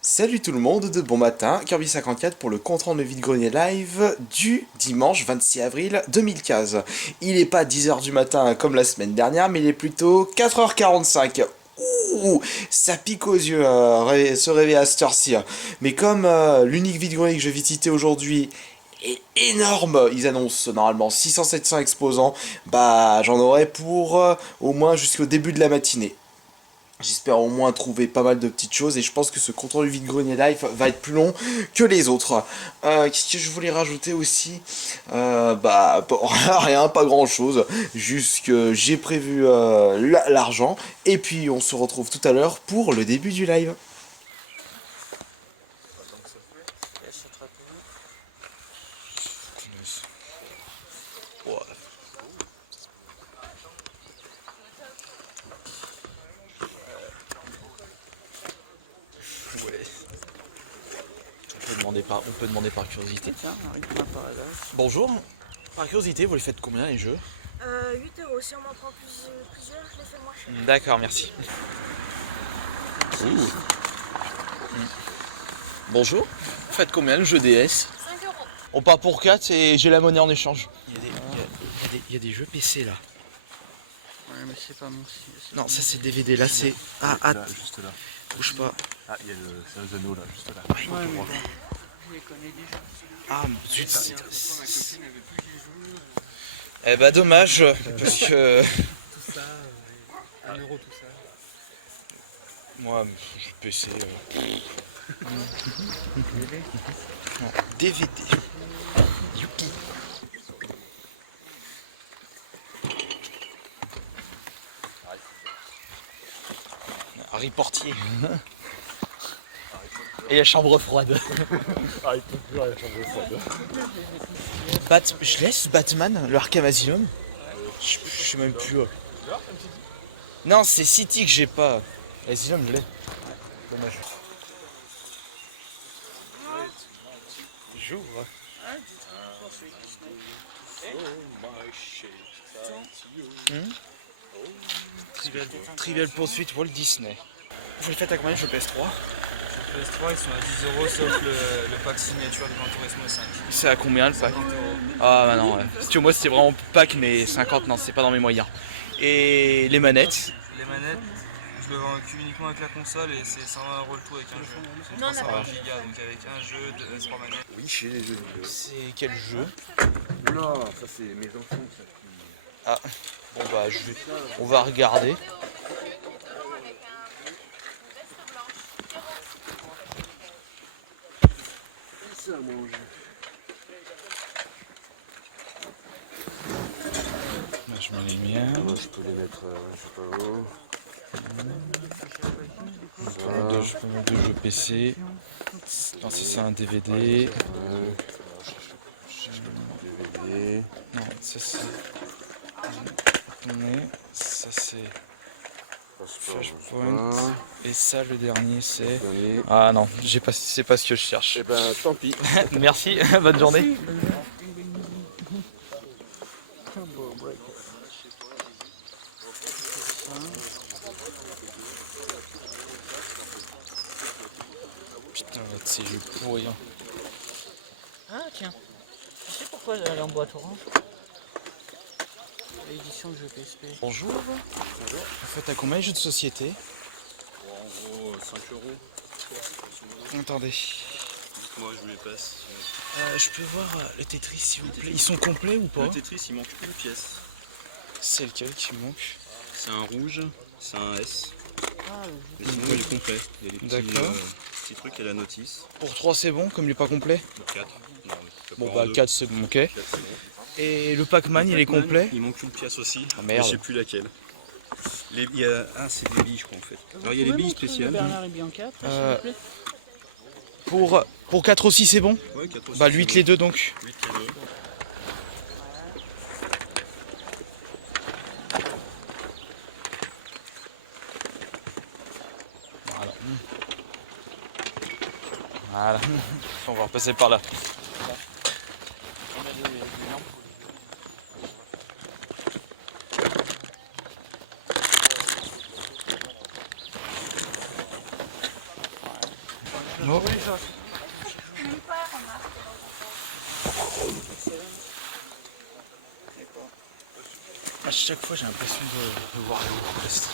Salut tout le monde, de bon matin, Kirby54 pour le compte rendu vide-grenier live du dimanche 26 avril 2015. Il est pas 10h du matin comme la semaine dernière, mais il est plutôt 4h45. Ouh, ça pique aux yeux se réveiller à cette heure-ci. Mais comme l'unique vide-grenier que je vais citer aujourd'hui est énorme, ils annoncent normalement 600-700 exposants, bah j'en aurai pour au moins jusqu'au début de la matinée. J'espère au moins trouver pas mal de petites choses et je pense que ce contrôle du vide-grenier live va être plus long que les autres. Qu'est-ce que je voulais rajouter aussi rien, pas grand chose. Juste que j'ai prévu l'argent et puis on se retrouve tout à l'heure pour le début du live. Ouais. On peut demander par curiosité. Bonjour. Par curiosité, vous les faites combien les jeux? 8 €. Si on m'en prend plusieurs, je les fais moins cher. D'accord, merci. Ouh. Bonjour. Vous faites combien le jeu DS? 5 €. On part pour 4 et j'ai la monnaie en échange. Il y a des jeux PC là. Ouais, mais c'est pas mon style. Non, ça c'est DVD, là c'est. Ah, Là, juste là. bouge pas. Ah, il y a le Salzano là, juste là. Ouais, mais bon, je les connais déjà. Ah, zut. Eh bah dommage, parce que. Tout ça, 1 € tout ça. Moi, je PC. Non, DVD. Yuki. Harry Portier. Et la chambre froide. Je laisse Batman, le Arkham Asylum. Je sais même plus. Non, c'est City que j'ai pas. Asylum, je l'ai. Dommage. J'ouvre. Trivial Poursuite Walt Disney. Vous le faites à combien le PS3? Les PS3 ils sont à 10 € sauf le pack signature de Gran Turismo 5. C'est à combien le pack? 50 €. Ah bah non, ouais. Si tu vois, moi c'était vraiment pack, mais 50, non, c'est pas dans mes moyens. Et les manettes? Les manettes, je le vends uniquement avec la console et c'est 120 € le tout avec un jeu. C'est 320 Go donc avec un jeu, 3 manettes. Oui, chez les jeux vidéo. C'est quel jeu? Oula, ça c'est mes enfants ça. Ah, bon bah on va regarder. Ça mange. Là, je mets les miens. Je peux les mettre, je sais pas où. Je peux mettre deux jeux PC. Non, ça c'est un DVD. DVD. Non, ça c'est. Ça c'est. Flashpoint. Et ça, le dernier, c'est. Ah non, c'est pas ce que je cherche. Eh ben, tant pis. Merci, bonne journée. Putain, là, de ces jeux pourris. Hein. Ah tiens, tu sais pourquoi elle est en boîte orange? L'édition de jeu PSP. Bonjour. Bonjour. Vous faites à combien les jeux de société? En gros, 5 €. Attendez. Moi, je vous les passe. Je peux voir le Tetris s'il vous plaît. Ils sont complets ou pas? Le Tetris, il manque une pièce. C'est lequel qui manque? C'est un rouge, c'est un S. Ah, Mais sinon, il est complet. Il y a des petits, D'accord. petits trucs à la notice. Pour 3 c'est bon, comme il est pas complet? Pour 4. Bon bah 4 c'est bon, ok. 4, c'est bon. Et le Pac-Man il est complet? Il manque une pièce aussi. Ah, Mais merde. je sais plus laquelle. Il y a c'est des billes, je crois en fait. Alors il y a les billes spéciales. Bernard et Bianca, s'il Euh, vous plaît. Pour 4 aussi c'est bon? Ouais, 4 aussi. Bah 8 les deux donc. 8 les deux. Voilà. Voilà. On va repasser par là. Non. À chaque fois, j'ai l'impression de voir les West.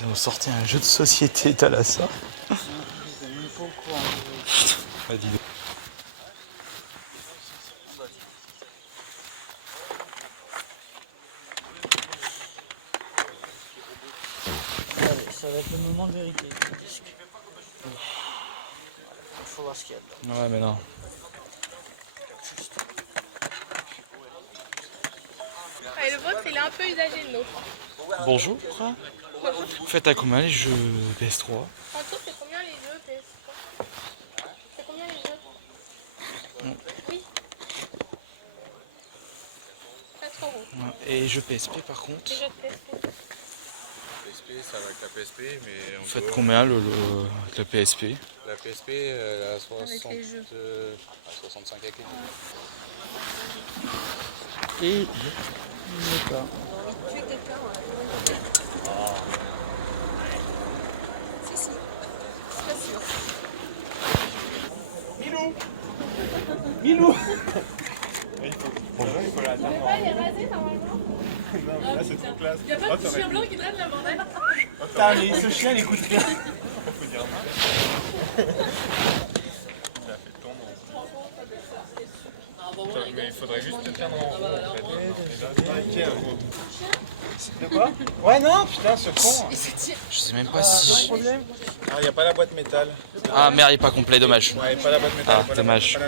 Ils ont sorti un jeu de société, t'as là ça. Bah, dis donc. Allez, ça va être le moment de vérité. Il faut voir ce qu'il y a dedans. Ouais, mais non. Et le vôtre, il est un peu usagé, le nôtre. Bonjour. Vous faites à combien les jeux PS3? En tout, c'est combien les jeux PS3? C'est combien les jeux? Oui. 4 euros. Et les jeux PSP par contre? Les jeux de PSP. PSP, ça va avec la PSP, mais Vous faites combien avec la PSP? la PSP, elle a 60, Avec les jeux. 65 avec les jeux. Et d'accord. Il est rasé normalement. Là, c'est trop classe. Il n'y a pas de petit chien blanc qui traîne la bordel. Putain, mais ce chien, il écoute rien. Faut dire Il a fait tomber. Mais il faudrait juste te tenir en rond, en fait. De quoi? Ouais, non, putain, ce con. Je sais même pas si... Ah, il n'y a pas la boîte métal. Ah merde, il est pas complet, dommage. Ouais, pas la boîte métal. Ah, dommage.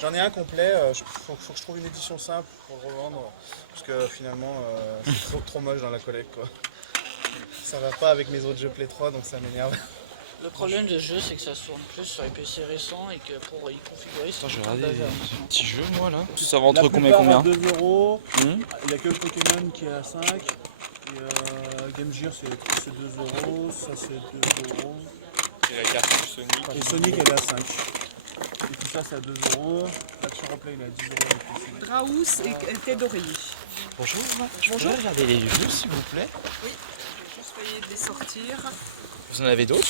J'en ai un complet, faut que je trouve une édition simple pour le revendre. Parce que finalement, c'est trop moche dans la collecte, quoi. Ça va pas avec mes autres jeux Play 3, donc ça m'énerve. Le problème de ce jeu, c'est que ça se tourne plus sur les PC récents et que pour y configurer, c'est Attends, je vais tout un regarder bazar. les petits jeux moi là. Ça va entre combien et combien? 2 euros. Hum. Il n'y a que le Pokémon qui est à 5. Et Game Gear c'est 2 euros. Ça c'est 2 euros. Et la cartouche Sonic. Et Sonic elle est à 5. Et tout ça c'est à 2 euros. L'Action Replay il est à 10 euros avec le CD. Draous et Tedori. Bonjour, je peux regarder les jeux s'il vous plaît? Oui, je vais juste essayer de les sortir. Vous en avez d'autres?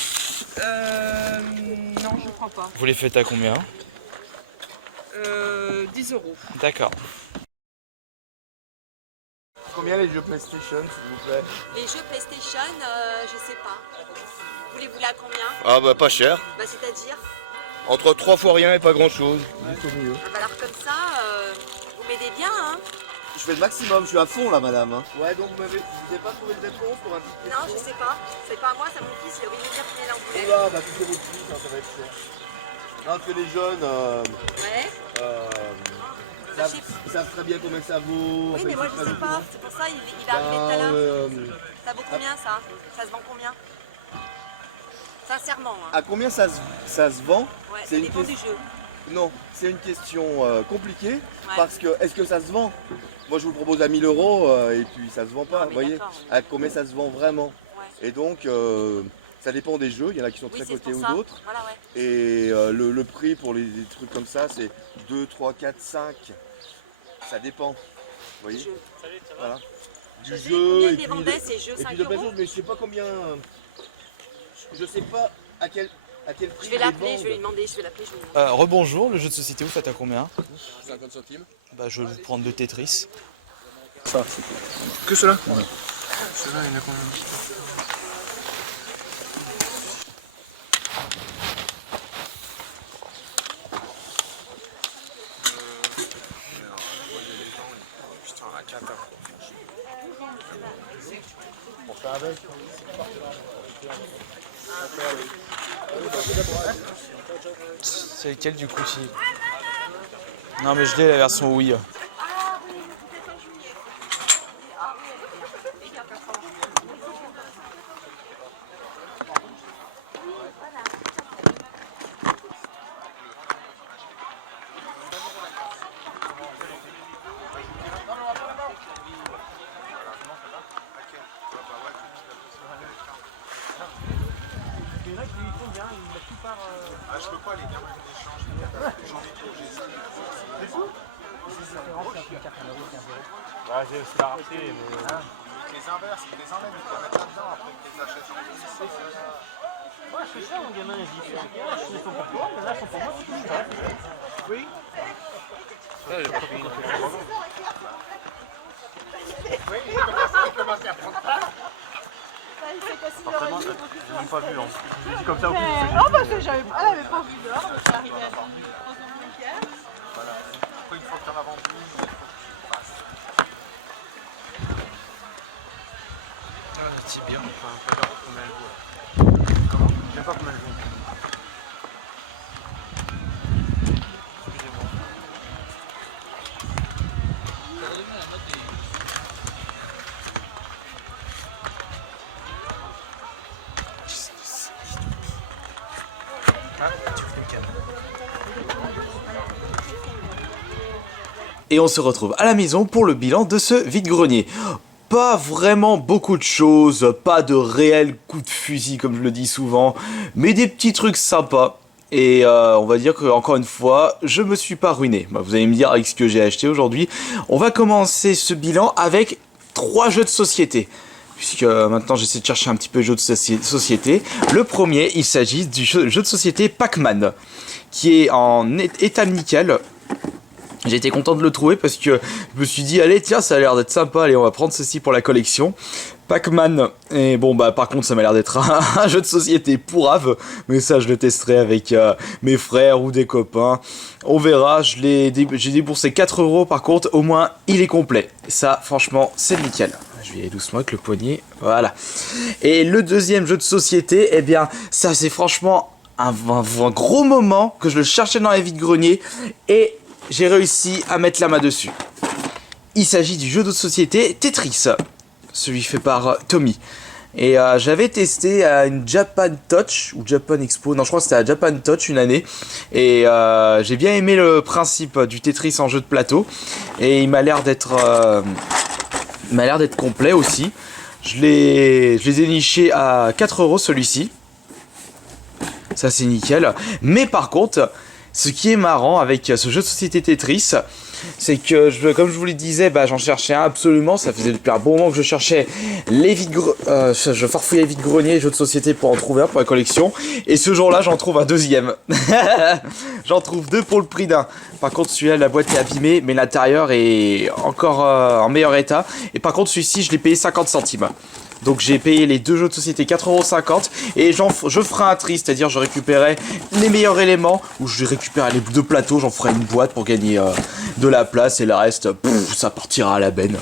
Non, je crois pas. Vous les faites à combien? 10 euros. D'accord. Combien les jeux PlayStation s'il vous plaît? Les jeux PlayStation, je sais pas. Voulez-vous à combien? Ah bah pas cher. Bah c'est-à-dire? Entre 3 fois rien et pas grand chose. Ah bah alors comme ça, vous m'aidez bien, hein? Je fais le maximum, je suis à fond là madame. Ouais donc vous n'avez pas trouvé de réponse pour un petit Non, je sais pas. C'est pas à moi, c'est à mon fils, il a oublié de me dire qu'il est là en boulet. Oula, bah si c'est votre fils, ça va être cher. Non, parce que les jeunes, Ouais. ils savent très bien combien ça vaut. Oui, mais moi je sais pas. C'est pour ça, il est arrivé tout à l'heure. Ça vaut combien ça? Ça se vend combien? Sincèrement, hein. À combien ça se vend? Ouais, c'est ça une dépend du jeu. Non, c'est une question compliquée. Ouais. Parce que, est-ce que ça se vend? Moi je vous le propose à 1000 euros et puis ça se vend pas, Non, vous mais voyez? d'accord. À combien ça se vend vraiment? Ouais. Et donc, ça dépend des jeux, il y en a qui sont Oui, très c'est cotés pour ou ça. d'autres. Voilà, ouais. Et le prix pour les trucs comme ça, c'est 2, 3, 4, 5. Ça dépend. Vous voyez? Jeu. Voilà. Du sais jeu combien et ils puis, vendaient, ces jeux, et 5 puis de belles euros choses, mais je sais pas combien. Je sais pas à quel prix. Je vais ils l'appeler, les je vais lui vendent. demander, je vais l'appeler, je vais lui demander. Rebonjour, le jeu de société vous faites à combien? 50 centimes. Bah je vais vous prendre de Tetris. Ça, c'est que cela? Ouais. Cela, il y en a combien? Putain, la cata. Pour faire avec. C'est lequel du coup Non mais je l'ai la version Wii. Ah oui, peut-être en juillet. Ah oui, et 4 ans. Ah, je peux pas les gamins d'échange. J'en ai trop, j'ai ça. C'est fou? Ouais, c'est aussi la rareté. Mais... les inverses, ils les enlèvent, ils les mettent là-dedans, après ils les achètent en plus. Moi, je fais ça, mon gamin, il dit, je les fais pour toi, mais là, ils sont pour moi, c'est tout. Oui. Oui, il commence à prendre part. Forcément, j'ai même pas vu, hein. Je l'ai dit comme ça au plus. Non, parce que elle avait pas vu dehors, mais c'est arrivé à 3 week-end. Voilà. Après, une fois que tu en as vendu, il faut que tu passes. Ah, le tibia, enfin, pas dire combien elle vaut. Comment? Je sais pas combien elle vaut. Et on se retrouve à la maison pour le bilan de ce vide-grenier. Pas vraiment beaucoup de choses, pas de réel coup de fusil comme je le dis souvent, mais des petits trucs sympas. Et on va dire que encore une fois, je me suis pas ruiné. Bah, vous allez me dire avec ce que j'ai acheté aujourd'hui. On va commencer ce bilan avec 3 jeux de société. Puisque maintenant j'essaie de chercher un petit peu les jeux de société. Le premier, il s'agit du jeu de société Pac-Man, qui est en état nickel. J'ai été content de le trouver parce que je me suis dit, allez tiens, ça a l'air d'être sympa, allez on va prendre ceci pour la collection. Pac-Man, et bon bah par contre ça m'a l'air d'être un jeu de société pourrave, mais ça je le testerai avec mes frères ou des copains. On verra, j'ai déboursé 4 € par contre, au moins il est complet. Ça franchement c'est nickel. Je vais y aller doucement avec le poignet, voilà. Et le deuxième jeu de société, eh bien ça c'est franchement un gros moment que je le cherchais dans les vides-greniers et j'ai réussi à mettre la main dessus. Il s'agit du jeu de société Tetris, celui fait par Tommy. Et j'avais testé à une Japan Touch ou Japan Expo, non je crois que c'était à Japan Touch une année. Et j'ai bien aimé le principe du Tetris en jeu de plateau. Et il m'a l'air d'être complet aussi. Je les ai nichés à 4 € celui-ci. Ça c'est nickel. Mais par contre, ce qui est marrant avec ce jeu de société Tetris, c'est que, comme je vous le disais, bah, j'en cherchais un absolument. Ça faisait depuis un bon moment que je cherchais je farfouillais les vide-greniers, jeux de société pour en trouver un pour la collection. Et ce jour-là, j'en trouve un deuxième. J'en trouve 2 pour le prix d'un. Par contre, celui-là, la boîte est abîmée, mais l'intérieur est encore en meilleur état. Et par contre, celui-ci, je l'ai payé 50 centimes. Donc j'ai payé les 2 jeux de société 4,50 € et je ferai un tri, c'est-à-dire je récupérerai les meilleurs éléments ou je récupérerai les 2 plateaux, j'en ferai une boîte pour gagner de la place et le reste, ça partira à la benne.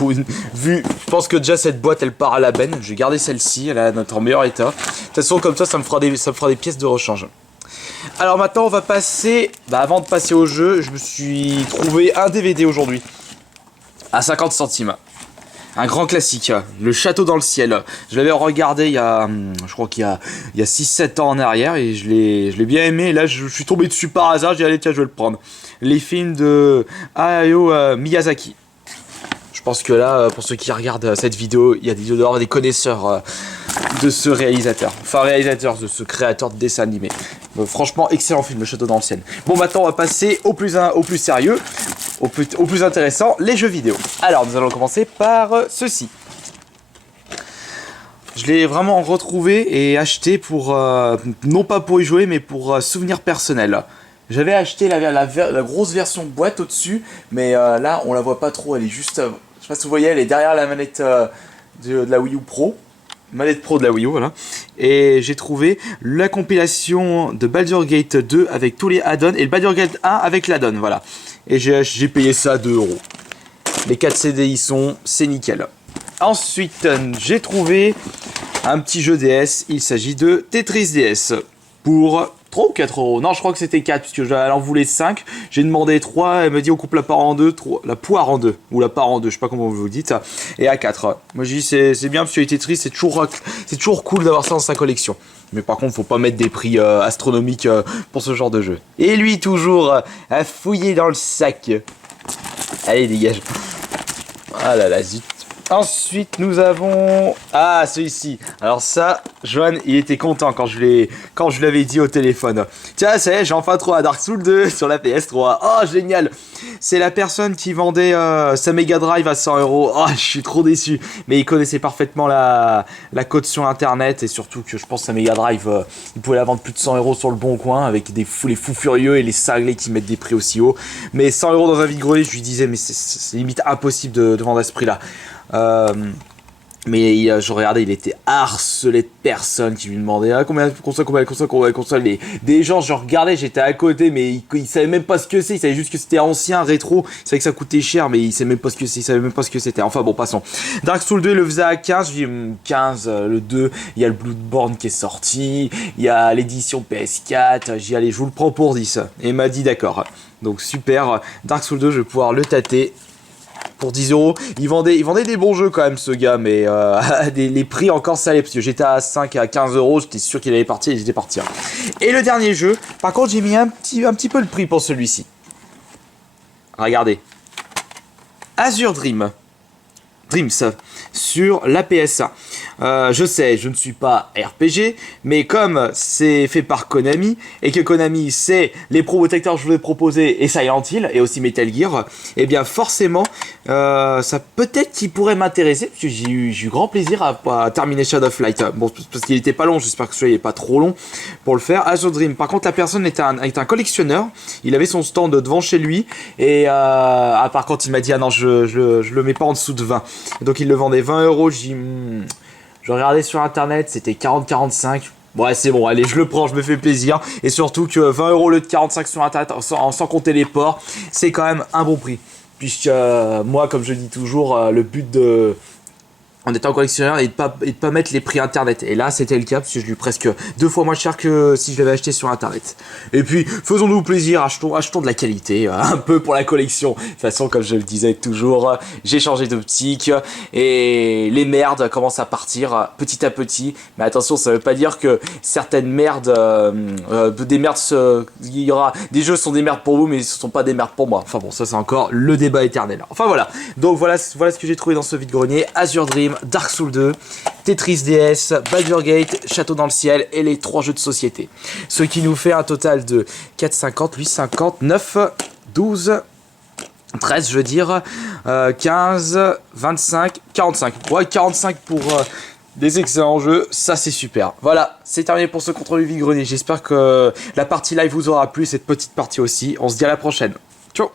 Je pense que déjà cette boîte elle part à la benne, je vais garder celle-ci, elle est en meilleur état. De toute façon comme ça me fera des pièces de rechange. Alors maintenant on va passer, avant de passer au jeu, je me suis trouvé un DVD aujourd'hui à 50 centimes. Un grand classique, Le Château dans le ciel. Je l'avais regardé il y a, je crois qu'il y a 6-7 ans en arrière et je l'ai bien aimé. Et là, je suis tombé dessus par hasard, j'ai dit allez tiens, je vais le prendre. Les films de Hayao Miyazaki. Je pense que là, pour ceux qui regardent cette vidéo, il doit y avoir des connaisseurs de ce réalisateur. Enfin, réalisateur de ce créateur de dessin animé. Franchement, excellent film, Le Château dans le ciel. Bon, maintenant, on va passer au plus sérieux. Au plus intéressant, les jeux vidéo. Alors, nous allons commencer par ceci. Je l'ai vraiment retrouvé et acheté pour, non pas pour y jouer, mais pour souvenir personnel. J'avais acheté la grosse version boîte au-dessus, mais là, on la voit pas trop. Elle est juste, je sais pas si vous voyez, elle est derrière la manette de la Wii U Pro. Manette Pro de la Wii U, voilà. Et j'ai trouvé la compilation de Baldur's Gate 2 avec tous les add-ons et le Baldur's Gate 1 avec l'add-on, voilà. Et j'ai payé ça à 2 €. Les 4 CD y sont, c'est nickel. Ensuite, j'ai trouvé un petit jeu DS, il s'agit de Tetris DS pour 3 ou 4 €. Non, je crois que c'était 4 puisque elle en voulait 5. J'ai demandé 3, elle me dit on coupe la part en 2, la poire en 2 ou la part en 2, je sais pas comment vous le dites. Et à 4. Moi je dis c'est bien parce que les Tetris c'est toujours cool d'avoir ça dans sa collection. Mais par contre, faut pas mettre des prix astronomiques pour ce genre de jeu. Et lui toujours à fouiller dans le sac. Allez, dégage. Ah là là, zut. Ensuite, nous avons... Ah, celui-ci. Alors ça, Johan, il était content quand je l'avais dit au téléphone. Tiens, ça y est, j'ai enfin trouvé un Dark Souls 2 sur la PS3. Oh, génial. C'est la personne qui vendait sa Mega Drive à 100 €. Oh, je suis trop déçu. Mais il connaissait parfaitement la caution internet. Et surtout que je pense que sa Mega Drive, il pouvait la vendre plus de 100 € sur le bon coin. Avec les fous furieux et les cinglés qui mettent des prix aussi hauts. Mais 100 € dans un vide-grenier, je lui disais, mais c'est limite impossible de vendre à ce prix-là. Mais je regardais, il était harcelé de personnes qui lui demandaient combien de consoles. Des gens, je regardais, j'étais à côté, mais ils savaient même pas ce que c'est. Ils savaient juste que c'était ancien, rétro. Ils savaient que ça coûtait cher, mais ils savaient même pas ce que c'est. Ils savaient même pas ce que c'était. Enfin bon, passons. Dark Souls 2, il le faisait à 15. Je dis 15, le 2. Il y a le Bloodborne qui est sorti. Il y a l'édition PS4. J'ai dit, allez, je vous le prends pour 10. Et il m'a dit d'accord. Donc super. Dark Souls 2, je vais pouvoir le tâter. Pour 10 €, il vendait des bons jeux quand même ce gars, mais les prix encore salés, parce que j'étais à 5 à 15 €, j'étais sûr qu'il allait partir et j'étais parti. Et le dernier jeu, par contre j'ai mis un petit peu le prix pour celui-ci. Regardez. Azure Dreams sur la PS1. Je sais, je ne suis pas RPG, mais comme c'est fait par Konami, et que Konami c'est les protecteurs que je voulais proposer, et Silent Hill, et aussi Metal Gear, et bien forcément, ça peut-être qu'il pourrait m'intéresser, parce que j'ai eu grand plaisir à terminer Shadow of Light. Bon, parce qu'il était pas long, j'espère que celui-là n'est pas trop long pour le faire. Azure Dream, par contre la personne est un collectionneur, il avait son stand devant chez lui, et par contre il m'a dit, ah non, je le mets pas en dessous de 20. Donc il le vendait 20 €, je regardais sur internet, c'était 40-45. Ouais, c'est bon, allez, je le prends, je me fais plaisir. Et surtout que 20 € le de 45 sur internet, sans compter les ports, c'est quand même un bon prix. Puisque moi, comme je dis toujours, le but en étant collectionneur et de pas mettre les prix internet. Et là c'était le cas parce que je l'ai eu presque 2 fois moins cher que si je l'avais acheté sur internet. Et puis faisons-nous plaisir, achetons de la qualité, un peu pour la collection. De toute façon, comme je le disais toujours, j'ai changé d'optique et les merdes commencent à partir petit à petit. Mais attention, ça veut pas dire que certaines merdes, il y aura des jeux sont des merdes pour vous, mais ce sont pas des merdes pour moi. Enfin bon, ça c'est encore le débat éternel. Enfin voilà. Donc voilà ce que j'ai trouvé dans ce vide-grenier. Azure Dream, Dark Souls 2, Tetris DS, Baldur's Gate, Château dans le ciel et les 3 jeux de société. Ce qui nous fait un total de 4, 50, 8, 50, 9, 12, 13 je veux dire, 15, 25, 45. Ouais, 45 pour des excellents jeux, ça c'est super. Voilà, c'est terminé pour ce contrôle du vide-grenier. J'espère que la partie live vous aura plu, cette petite partie aussi. On se dit à la prochaine. Ciao.